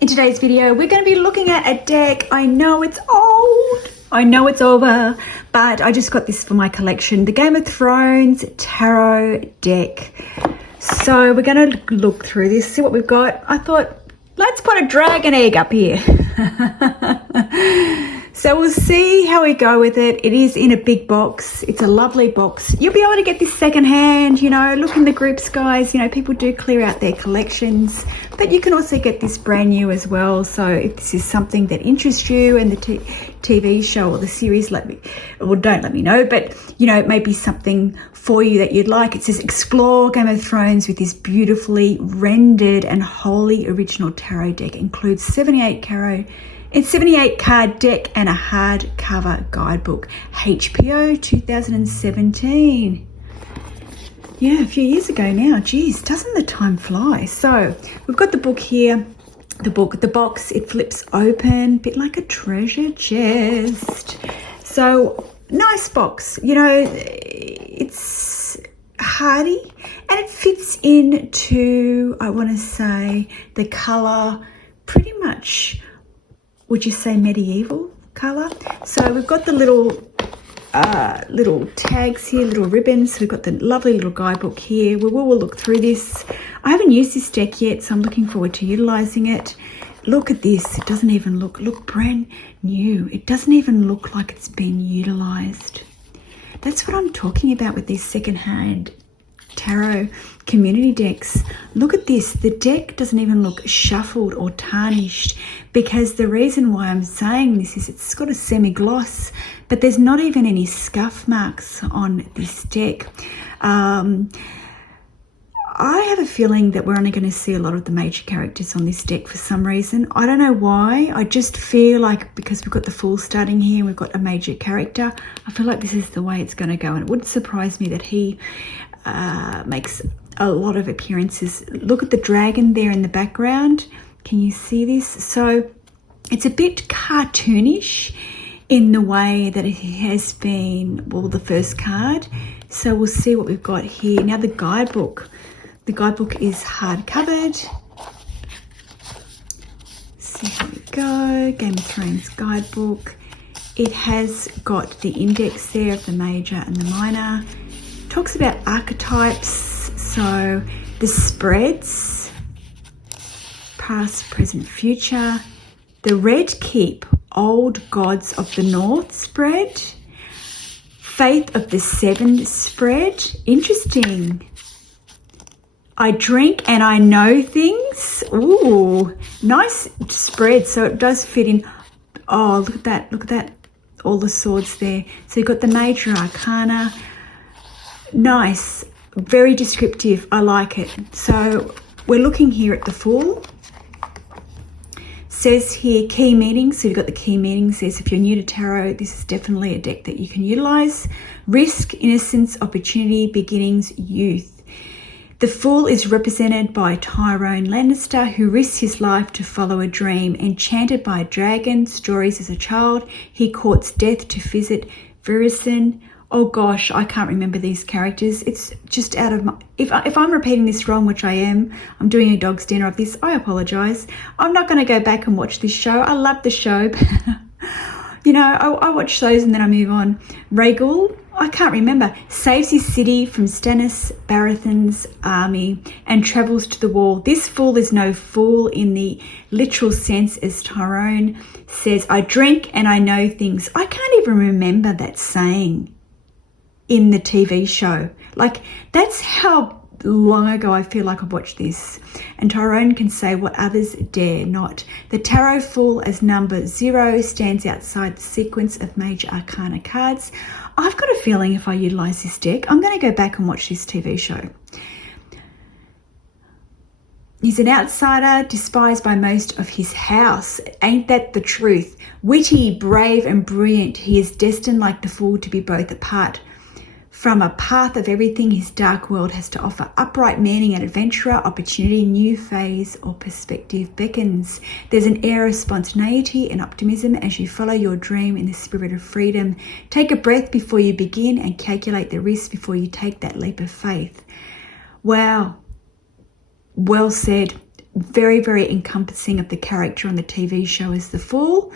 In today's video, we're going to be looking at a deck. I know it's old, I know it's over, but I just got this for my collection. The Game of Thrones Tarot deck. So we're going to look through this, see what we've got. I thought, let's put a dragon egg up here. So we'll see how we go with it. It is in a big box. It's a lovely box. You'll be able to get this secondhand, you know, look in the groups, guys. You know, people do clear out their collections, but you can also get this brand new as well. So if this is something that interests you and the TV show or the series, don't let me know, but you know, it may be something for you that you'd like. It says explore Game of Thrones with this beautifully rendered and wholly original tarot deck. Includes 78 card deck and a hardcover guidebook. HPO 2017. Yeah, a few years ago now. Geez, doesn't the time fly? So we've got the book here. The box, it flips open, a bit like a treasure chest. So nice box, you know, it's hardy and it fits into, I want to say, the color pretty much, would you say medieval color? So we've got the little tags here, little ribbons. We've got the lovely little guidebook here. We'll look through this. I haven't used this deck yet, so I'm looking forward to utilizing it. Look at this. It doesn't even look brand new. It doesn't even look like it's been utilized. That's what I'm talking about with these secondhand tarot community decks. Look at this. The deck doesn't even look shuffled or tarnished, because the reason why I'm saying this is it's got a semi-gloss, but there's not even any scuff marks on this deck. I have a feeling that we're only going to see a lot of the major characters on this deck for some reason. I don't know why. I just feel like because we've got the Fool starting here, we've got a major character, I feel like this is the way it's going to go. And it wouldn't surprise me that he makes a lot of appearances. Look at the dragon there in the background. Can you see this? So it's a bit cartoonish in the way that it has been, well, the first card. So we'll see what we've got here. Now the guidebook. The guidebook is hard covered. See how we go. Game of Thrones guidebook. It has got the index there of the major and the minor. Talks about archetypes, so the spreads, past, present, future. The Red Keep, Old Gods of the North spread. Faith of the Seven spread. Interesting. I drink and I know things. Ooh, nice spread. So it does fit in. Oh, look at that. Look at that. All the swords there. So you've got the major arcana. Nice. Very descriptive. I like it. So we're looking here at the Fool. Says here key meanings. So you've got the key meanings. Says if you're new to tarot, this is definitely a deck that you can utilize. Risk, innocence, opportunity, beginnings, youth. The Fool is represented by Tyrone Lannister, who risks his life to follow a dream. Enchanted by a dragon, stories as a child, he courts death to visit Virusen. Oh gosh, I can't remember these characters. It's just out of my... If I'm repeating this wrong, which I am, I'm doing a dog's dinner of this, I apologise. I'm not going to go back and watch this show. I love the show. You know, I watch shows and then I move on. Rhaegal, I can't remember, saves his city from Stannis Baratheon's army and travels to the wall. This Fool is no fool in the literal sense, as Tyrone says, I drink and I know things. I can't even remember that saying in the TV show. Like, that's how long ago I feel like I've watched this. And Tyrone can say what others dare not. The Tarot Fool as number 0 stands outside the sequence of major arcana cards. I've got a feeling if I utilize this deck, I'm going to go back and watch this TV show. He's an outsider, despised by most of his house. Ain't that the truth? Witty, brave and brilliant, he is destined like the Fool to be both apart from a path of everything his dark world has to offer. Upright meaning and adventurer, opportunity, new phase or perspective beckons. There's an air of spontaneity and optimism as you follow your dream in the spirit of freedom. Take a breath before you begin and calculate the risk before you take that leap of faith. Wow. Well said. very, very encompassing of the character on the TV show as the Fool.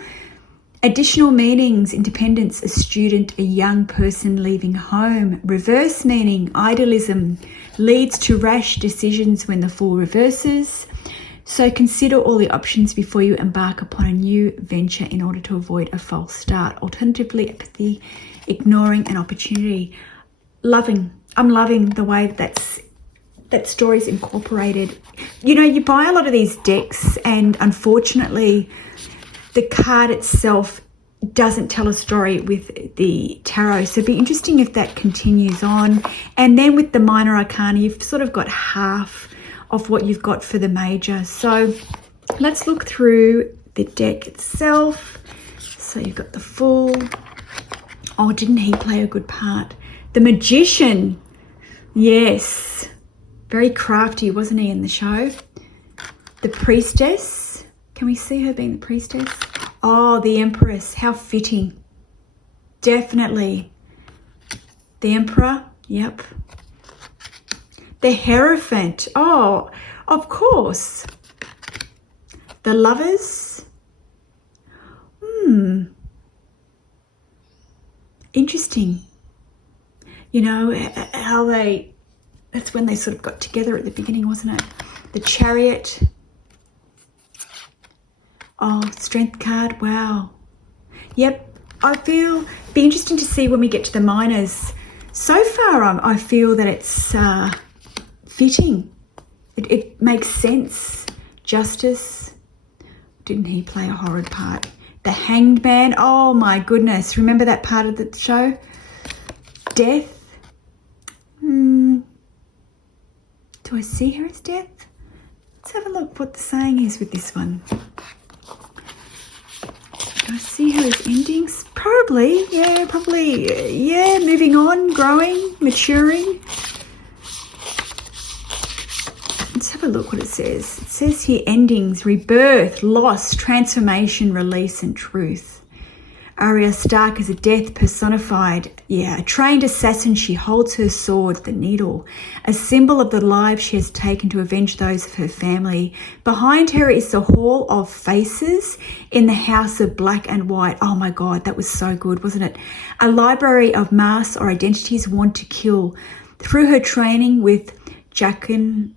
Additional meanings: independence, a student, a young person leaving home. Reverse meaning: idealism, leads to rash decisions when the Fool reverses. So consider all the options before you embark upon a new venture in order to avoid a false start. Alternatively, apathy, ignoring an opportunity. I'm loving the way that story's incorporated. You know, you buy a lot of these decks and unfortunately the card itself doesn't tell a story with the tarot. So it'd be interesting if that continues on. And then with the minor arcana, you've sort of got half of what you've got for the major. So let's look through the deck itself. So you've got the Fool. Oh, didn't he play a good part? The Magician. Yes. Very crafty, wasn't he, in the show? The Priestess. Can we see her being the Priestess? Oh, the Empress. How fitting. Definitely. The Emperor. Yep. The Hierophant. Oh, of course. The Lovers. Interesting. You know, how that's when they sort of got together at the beginning, wasn't it? The Chariot. Oh, Strength card. Wow. Yep. I feel be interesting to see when we get to the minors. So far, I feel that it's fitting. It makes sense. Justice. Didn't he play a horrid part? The Hanged Man. Oh my goodness. Remember that part of the show? Death. Do I see her as Death? Let's have a look what the saying is with this one. Do I see her as endings? Probably. Yeah, probably. Yeah, moving on, growing, maturing. Let's have a look what it says. It says here endings, rebirth, loss, transformation, release, and truth. Arya Stark is a death personified. Yeah, a trained assassin, she holds her sword, the needle, a symbol of the lives she has taken to avenge those of her family. Behind her is the Hall of Faces in the House of Black and White. Oh my God, that was so good, wasn't it? A library of masks or identities worn to kill. Through her training with Jaqen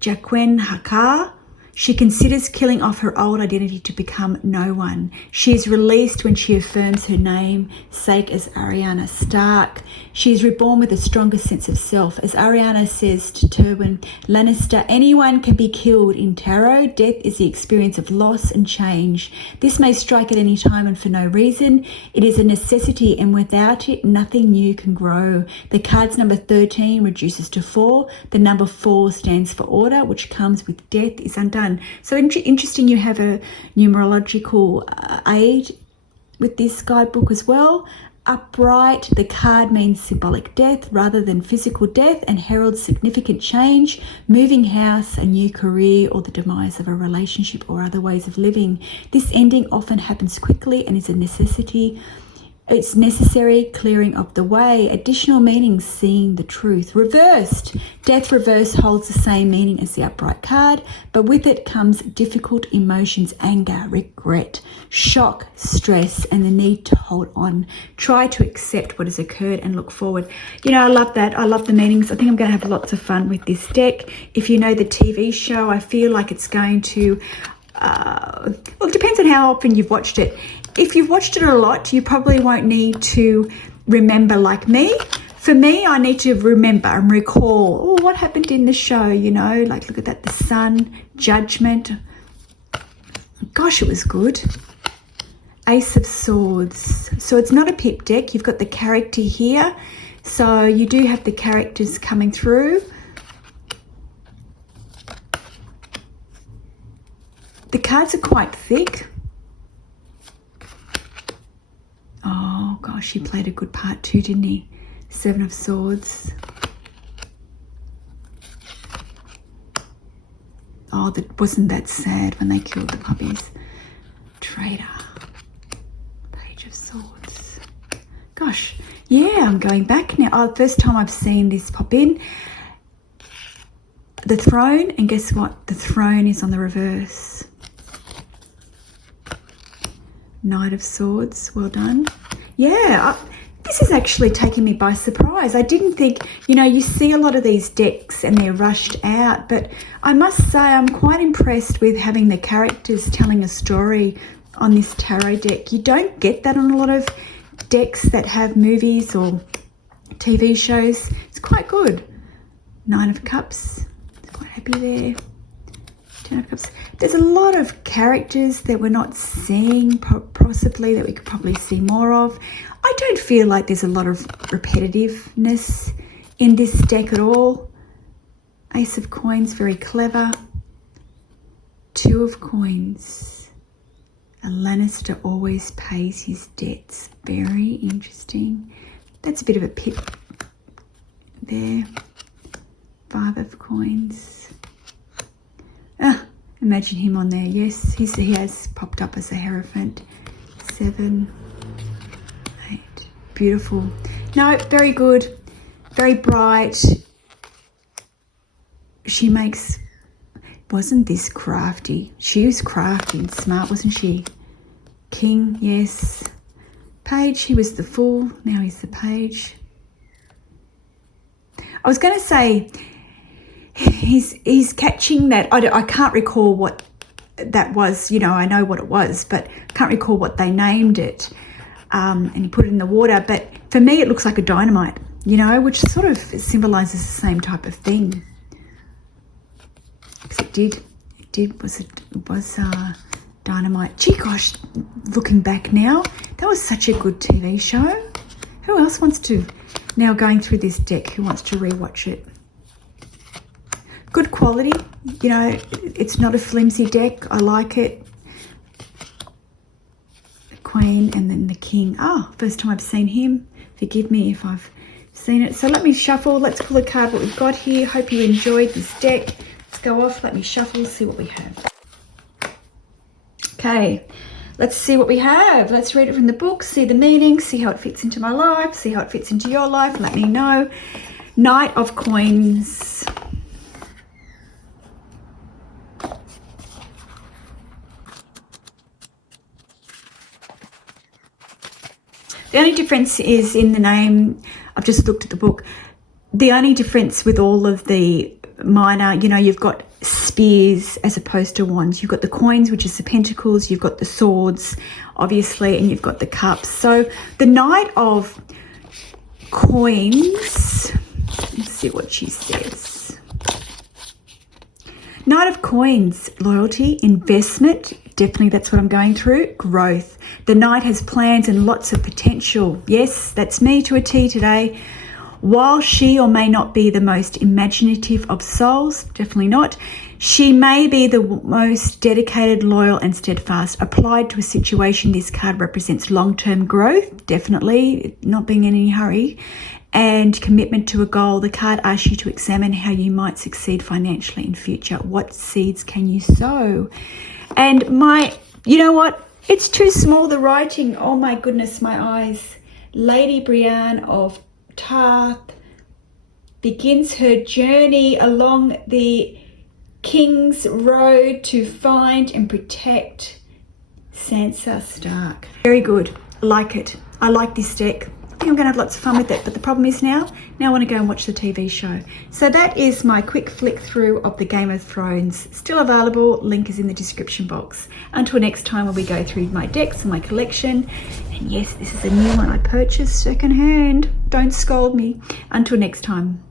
H'ghar, she considers killing off her old identity to become no one. She is released when she affirms her namesake as Ariana Stark. She is reborn with a stronger sense of self. As Ariana says to Tywin Lannister, anyone can be killed in tarot. Death is the experience of loss and change. This may strike at any time and for no reason. It is a necessity, and without it, nothing new can grow. The card's number 13 reduces to 4. The number 4 stands for order, which comes with death is undone. So interesting, you have a numerological aid with this guidebook as well. Upright, the card means symbolic death rather than physical death and heralds significant change, moving house, a new career, or the demise of a relationship or other ways of living. This ending often happens quickly and is a necessity. It's necessary clearing of the way. Additional meanings: seeing the truth. Reversed. Death reverse holds the same meaning as the upright card, but with it comes difficult emotions: anger, regret, shock, stress, and the need to hold on. Try to accept what has occurred and look forward. You know, I love that. I love the meanings. I think I'm going to have lots of fun with this deck. If you know the TV show, I feel like it's going to... well, it depends on how often you've watched it. If you've watched it a lot, you probably won't need to remember like me. For me, I need to remember and recall, what happened in the show, you know, like look at that, the Sun, Judgment. Gosh, it was good. Ace of Swords. So it's not a pip deck. You've got the character here. So you do have the characters coming through. The cards are quite thick. Oh gosh, he played a good part too, didn't he? Seven of Swords. Oh, wasn't that sad when they killed the puppies? Traitor. Page of Swords. Gosh, yeah, I'm going back now. Oh, first time I've seen this pop in. the throne, and guess what? The throne is on the reverse. Knight of Swords, well done. Yeah, this is actually taking me by surprise. I didn't think, you know, you see a lot of these decks and they're rushed out, but I must say I'm quite impressed with having the characters telling a story on this tarot deck. You don't get that on a lot of decks that have movies or TV shows. It's quite good. Nine of Cups, quite happy there. Ten of Cups. There's a lot of characters that we're not seeing, possibly, that we could probably see more of. I don't feel like there's a lot of repetitiveness in this deck at all. Ace of Coins, very clever. Two of Coins. A Lannister always pays his debts. Very interesting. That's a bit of a pit there. Five of Coins. Imagine him on there. Yes, he has popped up as a Hierophant. 7, 8. Beautiful. No, very good. Very bright. She makes... Wasn't this crafty? She was crafty and smart, wasn't she? King, yes. Page, he was the Fool. Now he's the Page. I was going to say... He's catching that. I can't recall what that was. You know, I know what it was, but I can't recall what they named it. And he put it in the water. But for me, it looks like a dynamite, you know, which sort of symbolises the same type of thing. Because it was dynamite. Gee gosh, looking back now, that was such a good TV show. Who else wants to, now going through this deck, who wants to rewatch it? Good quality, you know, it's not a flimsy deck. I like it. The Queen and then the King. Oh, first time I've seen him. Forgive me if I've seen it. So let me shuffle. Let's pull a card what we've got here. Hope you enjoyed this deck. Let's go off. Let me shuffle, see what we have. Okay, let's see what we have. Let's read it from the book, see the meaning, see how it fits into my life, see how it fits into your life. Let me know. Knight of Coins. The only difference is in the name. I've just looked at the book. The only difference with all of the minor, you know, you've got spears as opposed to wands. You've got the coins, which is the pentacles. You've got the swords, obviously, and you've got the cups. So the Knight of Coins, let's see what she says. Knight of Coins, loyalty, investment. Definitely that's what I'm going through. Growth. The Knight has plans and lots of potential. Yes, that's me to a T today. While she or may not be the most imaginative of souls, definitely not, she may be the most dedicated, loyal and steadfast. Applied to a situation, this card represents long-term growth, definitely, not being in any hurry, and commitment to a goal. The card asks you to examine how you might succeed financially in future. What seeds can you sow? And you know what? It's too small, the writing. Oh my goodness, my eyes. Lady Brienne of Tarth begins her journey along the King's Road to find and protect Sansa Stark. Very good. I like it. I like this deck. I think I'm going to have lots of fun with it, but the problem is now I want to go and watch the TV show. So that is my quick flick through of the Game of Thrones. Still available. Link is in the description box. Until next time when we go through my decks and my collection. And yes, this is a new one I purchased secondhand. Don't scold me. Until next time.